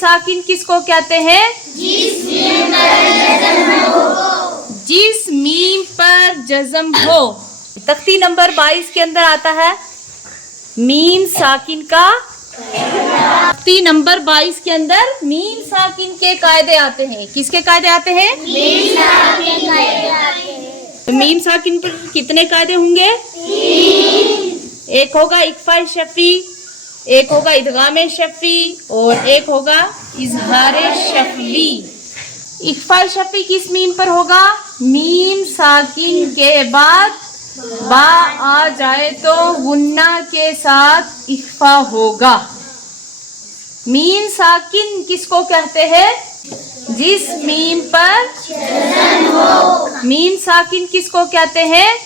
साकिन किसको कहते हैं? जिस मीम पर जज़म हो। तख्ती नंबर 22 के अंदर आता है मीम साकिन का। तख्ती नंबर 22 के अंदर मीम साकिन के कायदे आते हैं। किसके कायदे आते हैं? मीम साकिन के कायदे आते हैं। तो मीम साकिन पर कितने कायदे होंगे? एक होगा इक्फा शफी, एक होगा इदगाम शफी और एक होगा इजहार शफवी। इक्फा शफी किस मीम पर होगा? मीम साकिन के बाद बा आ जाए तो गुन्ना के साथ इक्फा होगा। मीम साकिन किसको कहते हैं? जिस मीम पर मीम साकिन किसको कहते हैं?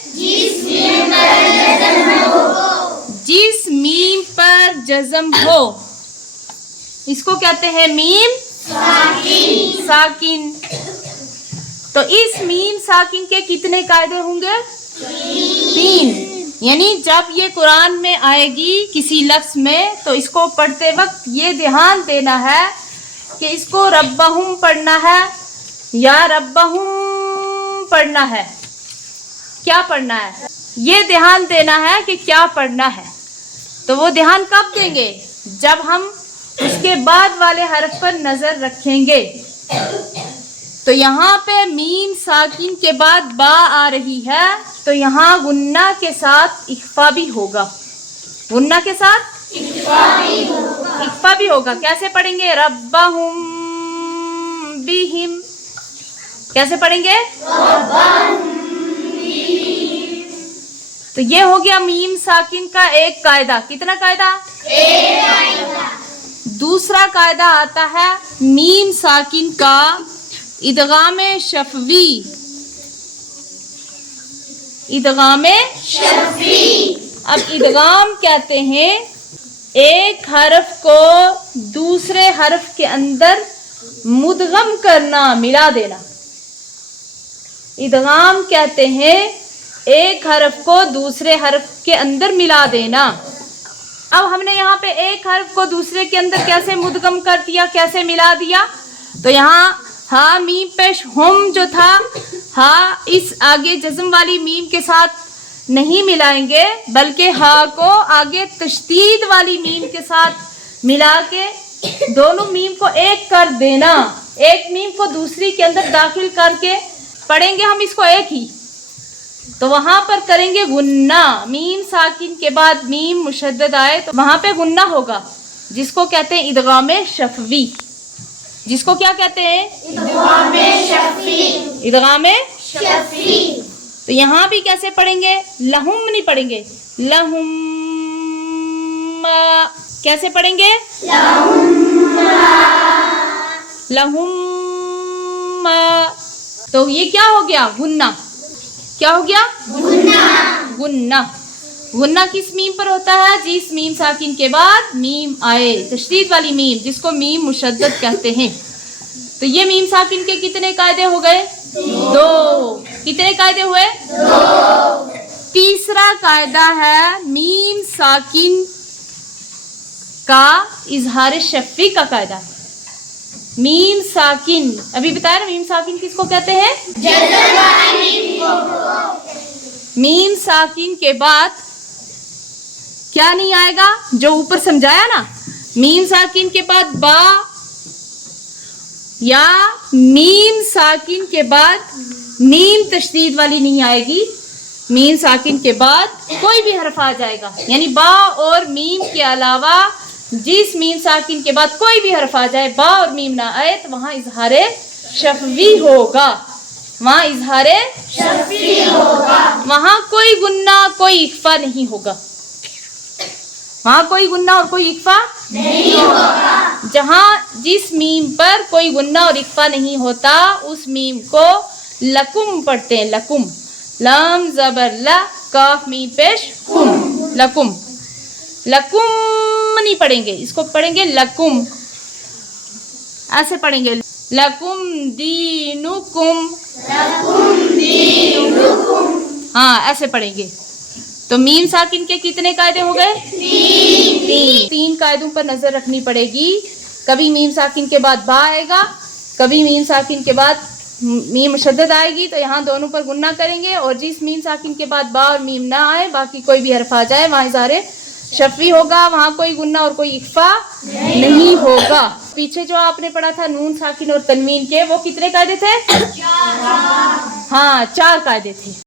जिस मीम पर जज़म हो इसको कहते हैं मीम साकिन। तो इस मीम साकिन के कितने कायदे होंगे? 3। यानी जब ये कुरान में आएगी किसी लफ्ज़ में तो इसको पढ़ते वक्त ये ध्यान देना है कि इसको रब्बहुम पढ़ना है या रब्बहुम पढ़ना है। क्या पढ़ना है ये ध्यान देना है कि क्या पढ़ना है। तो वो ध्यान कब देंगे? जब हम उसके बाद वाले हरफ पर नजर रखेंगे। तो यहाँ पे मीम साकिन के बाद बा आ रही है तो यहाँ गुन्ना के साथ इख्फा भी होगा। गुन्ना के साथ इख्फा भी होगा। कैसे पढ़ेंगे? रब्बहुम बिहिम। कैसे पढ़ेंगे? तो ये हो गया मीम साकिन का एक कायदा। कितना कायदा? एक कायदा। दूसरा कायदा आता है मीम साकिन का इदगाम शफवी। इदगाम शफवी। अब इदगाम कहते हैं एक हरफ को दूसरे हरफ के अंदर मुदगम करना, मिला देना। इदगाम कहते हैं एक हरफ को दूसरे हरफ के अंदर मिला देना। अब हमने यहाँ पे एक हरफ को दूसरे के अंदर कैसे मुदगम कर दिया, कैसे मिला दिया? तो यहाँ हा मीम पेश हम जो था, हा इस आगे जज़म वाली मीम के साथ नहीं मिलाएंगे बल्कि हा को आगे तशदीद वाली मीम के साथ मिला के दोनों मीम को एक कर देना। एक मीम को दूसरी के अंदर दाखिल करके पढ़ेंगे हम इसको एक ही। तो वहां पर करेंगे गुन्ना। मीम साकिन के बाद मीम मुशद्दद आए तो वहां पे गुन्ना होगा, जिसको कहते हैं इदगाम शफवी। जिसको क्या कहते हैं? इदगाम शफवी। इदगाम शफवी। तो यहाँ भी कैसे पढ़ेंगे? लहुम नहीं पढ़ेंगे, लहुम। कैसे पढ़ेंगे? लहुम। तो ये क्या हो गया? गुन्ना। क्या हो गया? गुन्ना। गुन्ना किस मीम पर होता है? जिस मीम साकिन के बाद मीम आए, तशदीद वाली मीम, जिसको मीम मुशद्दद कहते हैं। तो ये मीम साकिन के कितने कायदे हो गए? 2। कितने कायदे हुए? 2। तीसरा कायदा है मीम साकिन का इजहार शफी का कायदा। मीम साकिन अभी बताया ना, मीम साकिन किसको कहते हैं? मीम साकिन के बाद क्या नहीं आएगा? जो ऊपर समझाया ना, मीम साकिन के बाद बा या मीम साकिन के बाद मीम तशदीद वाली नहीं आएगी। मीम साकिन के बाद कोई भी हरफ आ जाएगा, यानी बा और मीम के अलावा जिस मीम साकिन के बाद कोई भी हरफ आ जाए, बा और मीम ना आए, तो वहां इजहार शफवी होगा। वहां इजहार शफवी होगा। वहां कोई गुन्ना कोई इख्फा नहीं होगा। वहां कोई गुन्ना और कोई इख्फा नहीं होगा। जहां जिस मीम पर कोई गुन्ना और इख्फा नहीं होता उस मीम को लकुम पढ़ते हैं। लकुम। लम ज़बर ला, काफ मीम पेश कुम। लकुम। लकुम नहीं पढ़ेंगे, इसको पढ़ेंगे लकुम। ऐसे पढ़ेंगे लकुम दीनुकुम। लकुम दीनुकुम। हाँ, ऐसे पढ़ेंगे। तो मीम साकिन के कितने कायदे हो गए? 3। 3 कायदों पर नजर रखनी पड़ेगी کبھی میم ساکن کے بعد با آئے گا, کبھی میم ساکن کے بعد میم مشدد آئے گی, تو یہاں دونوں پر گننا کریں گے. اور جس میم ساکن کے بعد با اور میم نہ آئے, باقی کوئی بھی حرف آ جائے, وہاں اظہار شفوی ہوگا, وہاں کوئی گننا اور کوئی اخفا نہیں ہوگا. پیچھے جو آپ نے پڑھا تھا نون ساکن اور تنوین کے, وہ کتنے قاعدے تھے؟ ہاں 4 قاعدے تھے.